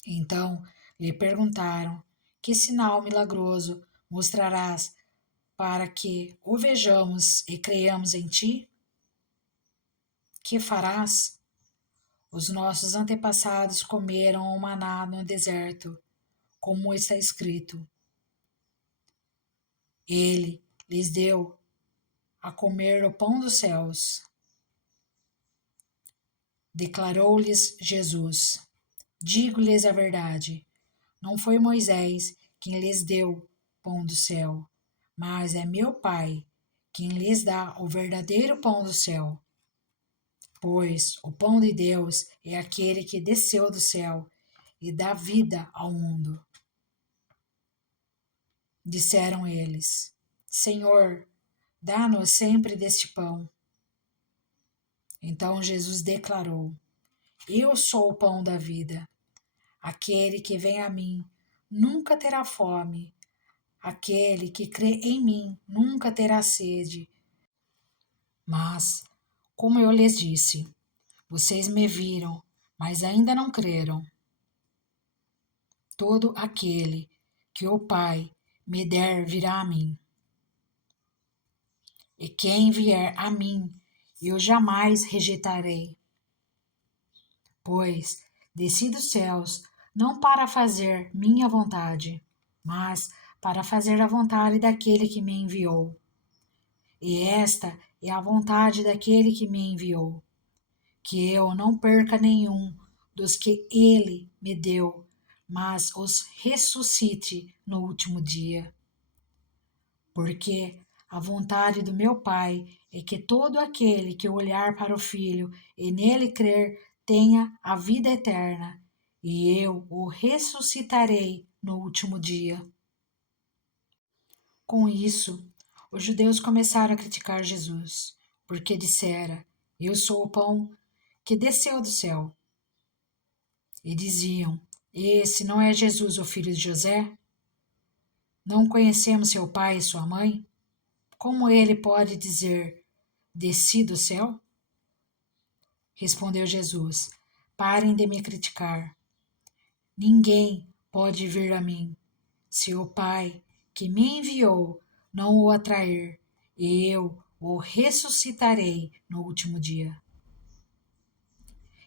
Então lhe perguntaram: Que sinal milagroso mostrarás para que o vejamos e creiamos em ti? Que farás? Os nossos antepassados comeram o maná no deserto, como está escrito. Ele lhes deu a comer o pão dos céus. Declarou-lhes Jesus: Digo-lhes a verdade, não foi Moisés quem lhes deu pão do céu, mas é meu Pai quem lhes dá o verdadeiro pão do céu. Pois o pão de Deus é aquele que desceu do céu e dá vida ao mundo. Disseram eles: Senhor, dá-nos sempre deste pão. Então Jesus declarou: Eu sou o pão da vida. Aquele que vem a mim nunca terá fome. Aquele que crê em mim nunca terá sede. Mas, como eu lhes disse, vocês me viram, mas ainda não creram. Todo aquele que o Pai me der virá a mim. E quem vier a mim, eu jamais rejeitarei. Pois desci dos céus não para fazer minha vontade, mas para fazer a vontade daquele que me enviou. E esta é a vontade daquele que me enviou, que eu não perca nenhum dos que ele me deu, mas os ressuscite no último dia. Porque a vontade do meu Pai é que todo aquele que olhar para o Filho e nele crer tenha a vida eterna, e eu o ressuscitarei no último dia. Com isso, os judeus começaram a criticar Jesus, porque dissera: Eu sou o pão que desceu do céu. E diziam: Esse não é Jesus, o filho de José? Não conhecemos seu pai e sua mãe? Como ele pode dizer: Desci do céu? Respondeu Jesus: Parem de me criticar. Ninguém pode vir a mim se o Pai que me enviou não o atrair, e eu o ressuscitarei no último dia.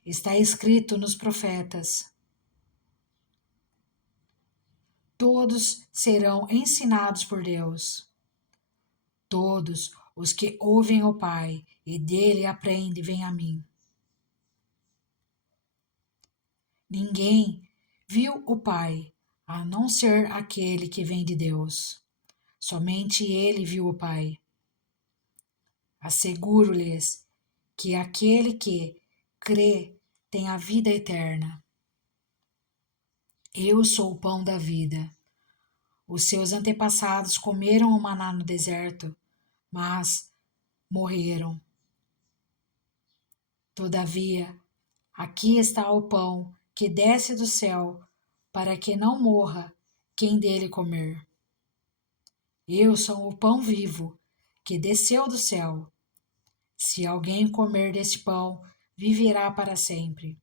Está escrito nos profetas: Todos serão ensinados por Deus. Todos os que ouvem o Pai e dele aprendem vêm a mim. Ninguém viu o Pai, a não ser aquele que vem de Deus. Somente ele viu o Pai. Asseguro-lhes que aquele que crê tem a vida eterna. Eu sou o pão da vida. Os seus antepassados comeram o maná no deserto, mas morreram. Todavia, aqui está o pão que desce do céu, para que não morra quem dele comer. Eu sou o pão vivo que desceu do céu. Se alguém comer deste pão, viverá para sempre.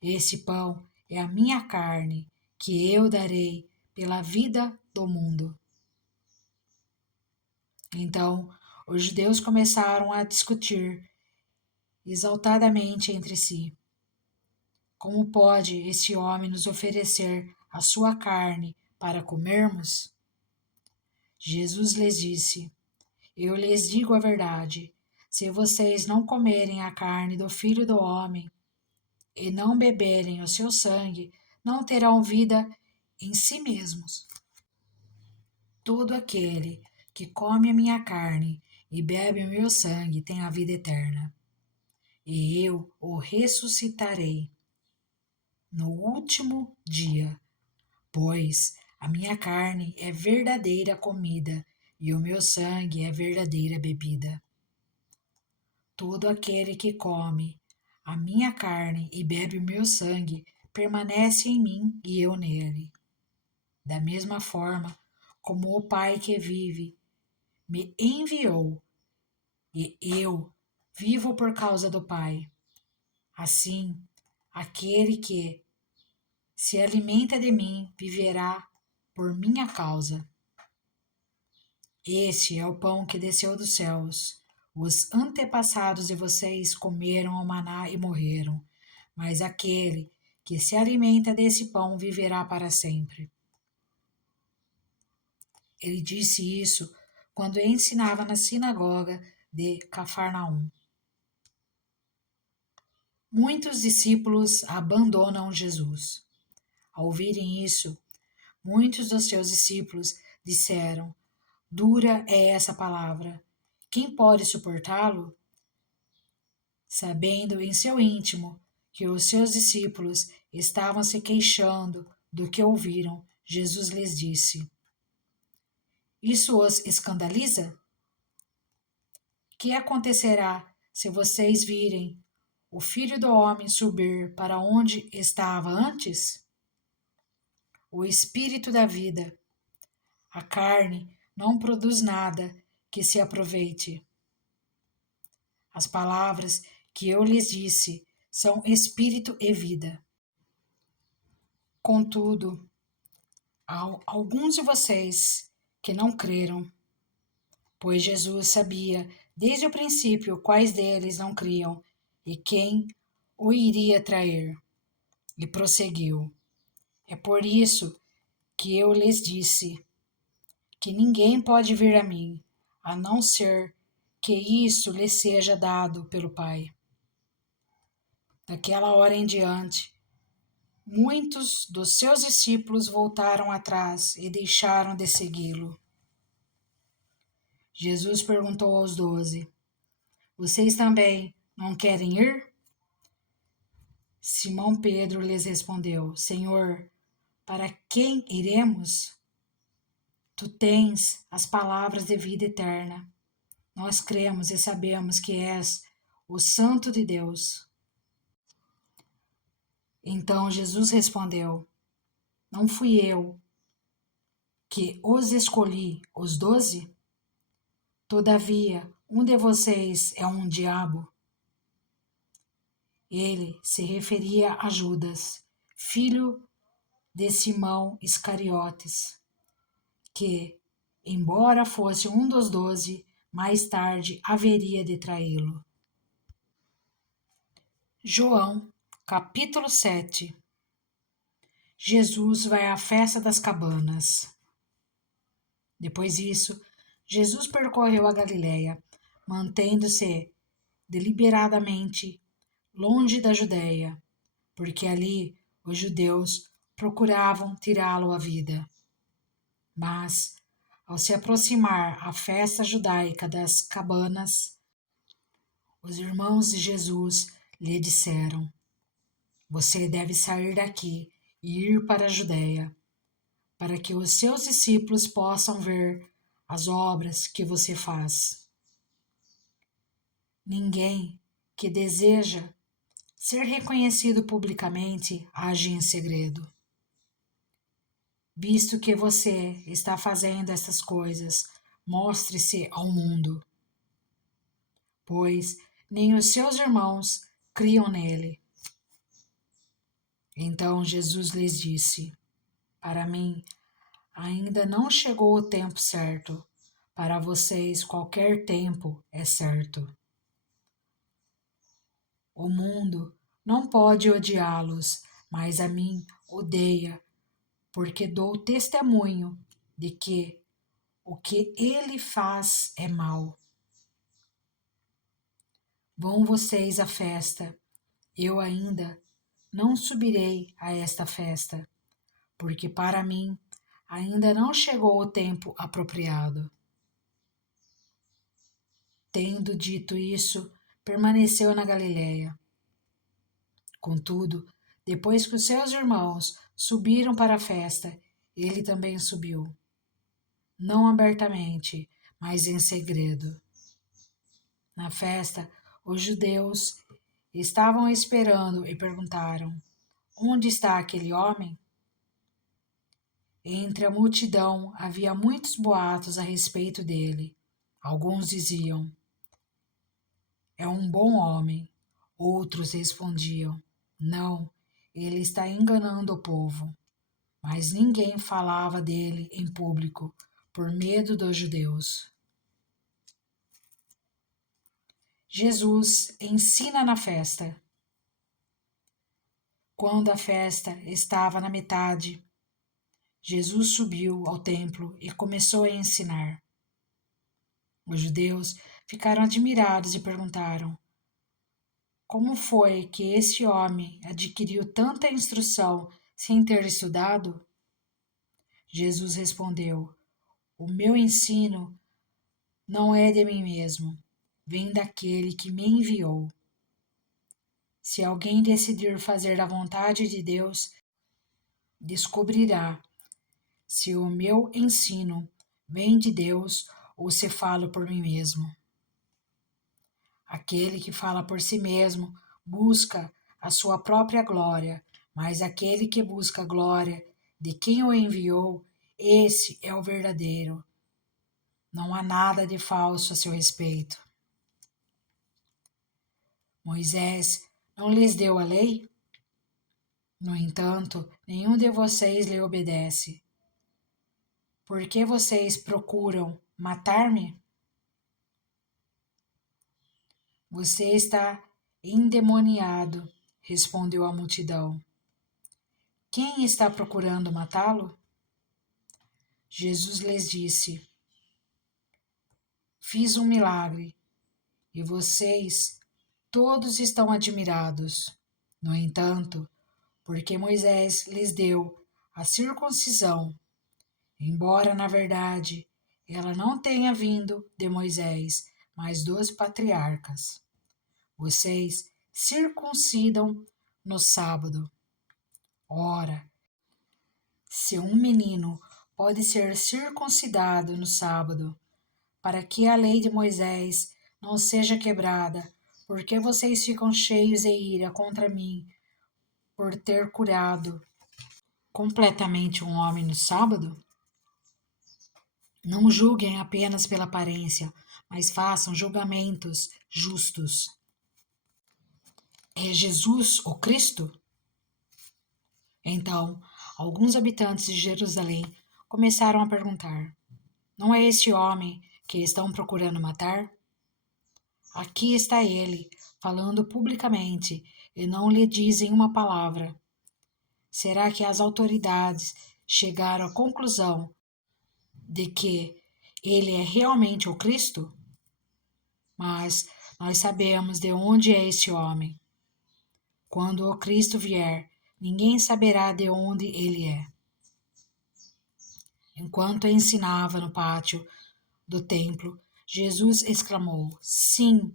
Esse pão é a minha carne, que eu darei pela vida do mundo. Então, os judeus começaram a discutir exaltadamente entre si. Como pode este homem nos oferecer a sua carne para comermos? Jesus lhes disse: Eu lhes digo a verdade. Se vocês não comerem a carne do Filho do Homem e não beberem o seu sangue, não terão vida em si mesmos. Todo aquele que come a minha carne e bebe o meu sangue tem a vida eterna, e eu o ressuscitarei no último dia, pois a minha carne é verdadeira comida e o meu sangue é verdadeira bebida. Todo aquele que come a minha carne e bebe o meu sangue permanece em mim e eu nele. Da mesma forma como o Pai que vive me enviou e eu vivo por causa do Pai. Assim, aquele que se alimenta de mim viverá por minha causa. Este é o pão que desceu dos céus. Os antepassados de vocês comeram o maná e morreram, mas aquele que se alimenta desse pão viverá para sempre. Ele disse isso quando ensinava na sinagoga de Cafarnaum. Muitos discípulos abandonam Jesus. Ao ouvirem isso, muitos dos seus discípulos disseram: Dura é essa palavra. Quem pode suportá-lo? Sabendo em seu íntimo que os seus discípulos estavam se queixando do que ouviram, Jesus lhes disse: Isso os escandaliza? Que acontecerá se vocês virem o Filho do Homem subir para onde estava antes? O Espírito da vida, a carne, não produz nada que se aproveite. As palavras que eu lhes disse são espírito e vida. Contudo, há alguns de vocês que não creram, pois Jesus sabia desde o princípio quais deles não criam e quem o iria trair. E prosseguiu: É por isso que eu lhes disse que ninguém pode vir a mim, a não ser que isso lhe seja dado pelo Pai. Daquela hora em diante, muitos dos seus discípulos voltaram atrás e deixaram de segui-lo. Jesus perguntou aos 12: Vocês também não querem ir? Simão Pedro lhes respondeu: Senhor, para quem iremos? Tu tens as palavras de vida eterna. Nós cremos e sabemos que és o Santo de Deus. Então Jesus respondeu: Não fui eu que os escolhi, os 12? Todavia, um de vocês é um diabo. Ele se referia a Judas, filho de Simão Iscariotes, que, embora fosse um dos 12, mais tarde haveria de traí-lo. João, capítulo 7. Jesus vai à festa das cabanas. Depois disso, Jesus percorreu a Galiléia, mantendo-se deliberadamente longe da Judéia, porque ali os judeus procuravam tirá-lo à vida. Mas, ao se aproximar a festa judaica das cabanas, Os irmãos de Jesus lhe disseram: Você deve sair daqui e ir para a Judéia, para que os seus discípulos possam ver as obras que você faz. Ninguém que deseja ser reconhecido publicamente age em segredo. Visto que você está fazendo essas coisas, mostre-se ao mundo, pois nem os seus irmãos criam nele. Então Jesus lhes disse: Para mim, ainda não chegou o tempo certo. Para vocês, qualquer tempo é certo. O mundo não pode odiá-los, mas a mim odeia, porque dou testemunho de que o que ele faz é mal. Vão vocês à festa, eu ainda não subirei a esta festa, porque para mim ainda não chegou o tempo apropriado. Tendo dito isso, permaneceu na Galiléia. Contudo, depois que os seus irmãos subiram para a festa, ele também subiu, não abertamente, mas em segredo. Na festa, os judeus estavam esperando e perguntaram: Onde está aquele homem? Entre a multidão havia muitos boatos a respeito dele. Alguns diziam: É um bom homem. Outros respondiam: Não, ele está enganando o povo. Mas ninguém falava dele em público, por medo dos judeus. Jesus ensina na festa. Quando a festa estava na metade, Jesus subiu ao templo e começou a ensinar. Os judeus ficaram admirados e perguntaram: Como foi que esse homem adquiriu tanta instrução sem ter estudado? Jesus respondeu: O meu ensino não é de mim mesmo, vem daquele que me enviou. Se alguém decidir fazer a vontade de Deus, descobrirá se o meu ensino vem de Deus ou se falo por mim mesmo. Aquele que fala por si mesmo busca a sua própria glória, mas aquele que busca a glória de quem o enviou, esse é o verdadeiro. Não há nada de falso a seu respeito. Moisés não lhes deu a lei? No entanto, nenhum de vocês lhe obedece. Por que vocês procuram matar-me? Você está endemoniado, respondeu a multidão. Quem está procurando matá-lo? Jesus lhes disse: Fiz um milagre e vocês todos estão admirados. No entanto, porque Moisés lhes deu a circuncisão, embora na verdade ela não tenha vindo de Moisés, mas dos patriarcas. Vocês circuncidam no sábado. Ora, se um menino pode ser circuncidado no sábado, para que a lei de Moisés não seja quebrada, porque vocês ficam cheios de ira contra mim por ter curado completamente um homem no sábado? Não julguem apenas pela aparência, mas façam julgamentos justos. É Jesus o Cristo? Então, alguns habitantes de Jerusalém começaram a perguntar: Não é este homem que estão procurando matar? Aqui está ele, falando publicamente, e não lhe dizem uma palavra. Será que as autoridades chegaram à conclusão de que ele é realmente o Cristo? Mas nós sabemos de onde é este homem. Quando o Cristo vier, ninguém saberá de onde ele é. Enquanto ensinava no pátio do templo, Jesus exclamou: Sim,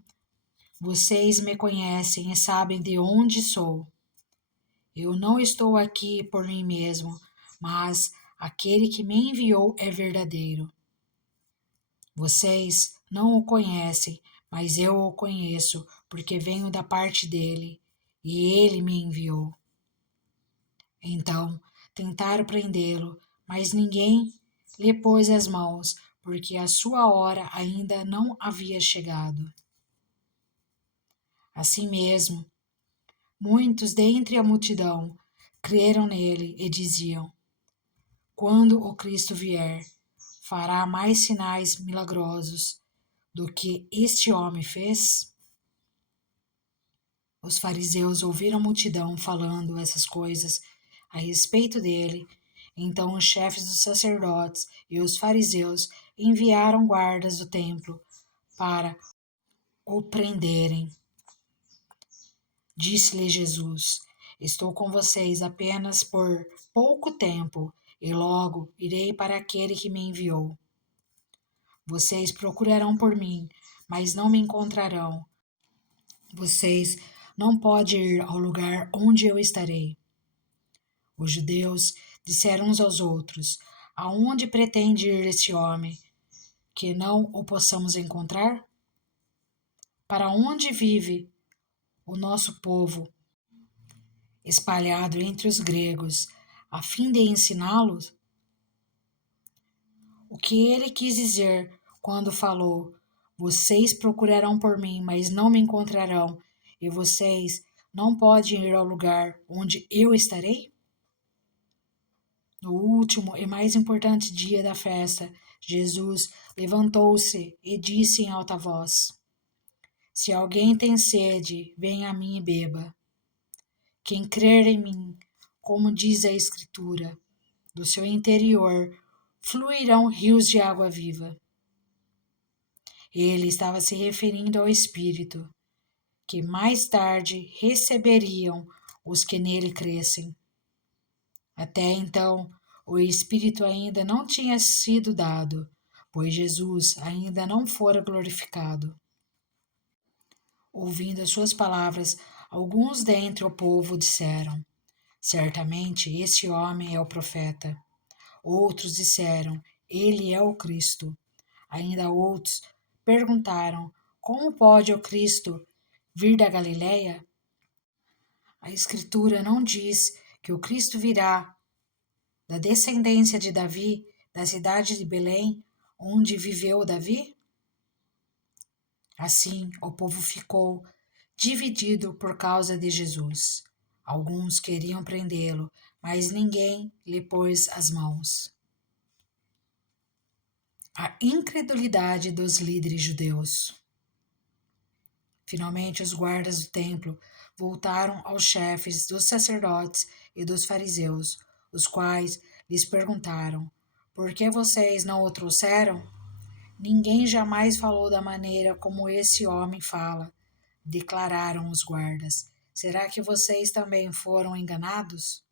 Vocês me conhecem e sabem de onde sou. Eu não estou aqui por mim mesmo, mas aquele que me enviou é verdadeiro. Vocês não o conhecem, mas eu o conheço, porque venho da parte dele, e ele me enviou. Então tentaram prendê-lo, mas ninguém lhe pôs as mãos, porque a sua hora ainda não havia chegado. Assim mesmo, muitos dentre a multidão creram nele e diziam: quando o Cristo vier, fará mais sinais milagrosos do que este homem fez? Os fariseus ouviram a multidão falando essas coisas a respeito dele. Então os chefes dos sacerdotes e os fariseus enviaram guardas do templo para o prenderem. Disse-lhe Jesus: estou com vocês apenas por pouco tempo, e logo irei para aquele que me enviou. Vocês procurarão por mim, mas não me encontrarão. Vocês não podem ir ao lugar onde eu estarei. Os judeus disseram uns aos outros: aonde pretende ir esse homem, que não o possamos encontrar? Para onde vive o nosso povo, espalhado entre os gregos, a fim de ensiná-los? O que ele quis dizer quando falou: vocês procurarão por mim, mas não me encontrarão, e vocês não podem ir ao lugar onde eu estarei? No último e mais importante dia da festa, Jesus levantou-se e disse em alta voz: se alguém tem sede, venha a mim e beba. Quem crer em mim, como diz a Escritura, do seu interior fluirão rios de água viva. Ele estava se referindo ao Espírito, que mais tarde receberiam os que nele crescem. Até então, o Espírito ainda não tinha sido dado, pois Jesus ainda não fora glorificado. Ouvindo as suas palavras, alguns dentre o povo disseram: certamente esse homem é o profeta. Outros disseram: ele é o Cristo. Ainda outros perguntaram: como pode o Cristo vir da Galileia? A Escritura não diz que o Cristo virá da descendência de Davi, da cidade de Belém, onde viveu Davi? Assim, o povo ficou dividido por causa de Jesus. Alguns queriam prendê-lo, mas ninguém lhe pôs as mãos. A incredulidade dos líderes judeus. Finalmente, os guardas do templo voltaram aos chefes dos sacerdotes e dos fariseus, os quais lhes perguntaram: por que vocês não o trouxeram? Ninguém jamais falou da maneira como esse homem fala, declararam os guardas. Será que vocês também foram enganados?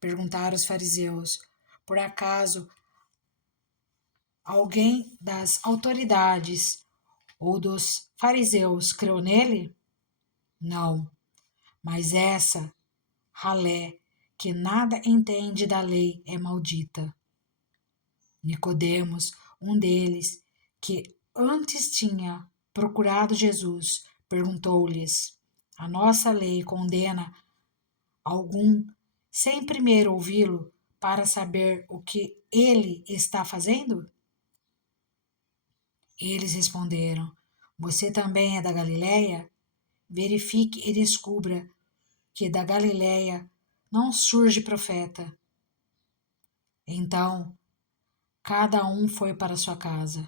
Perguntaram os fariseus: por acaso alguém das autoridades ou dos fariseus creu nele? Não, mas essa ralé que nada entende da lei é maldita. Nicodemos, um deles, que antes tinha procurado Jesus, perguntou-lhes: a nossa lei condena algum sem primeiro ouvi-lo para saber o que ele está fazendo? Eles responderam: você também é da Galileia? Verifique e descubra que da Galileia não surge profeta. Então, cada um foi para sua casa.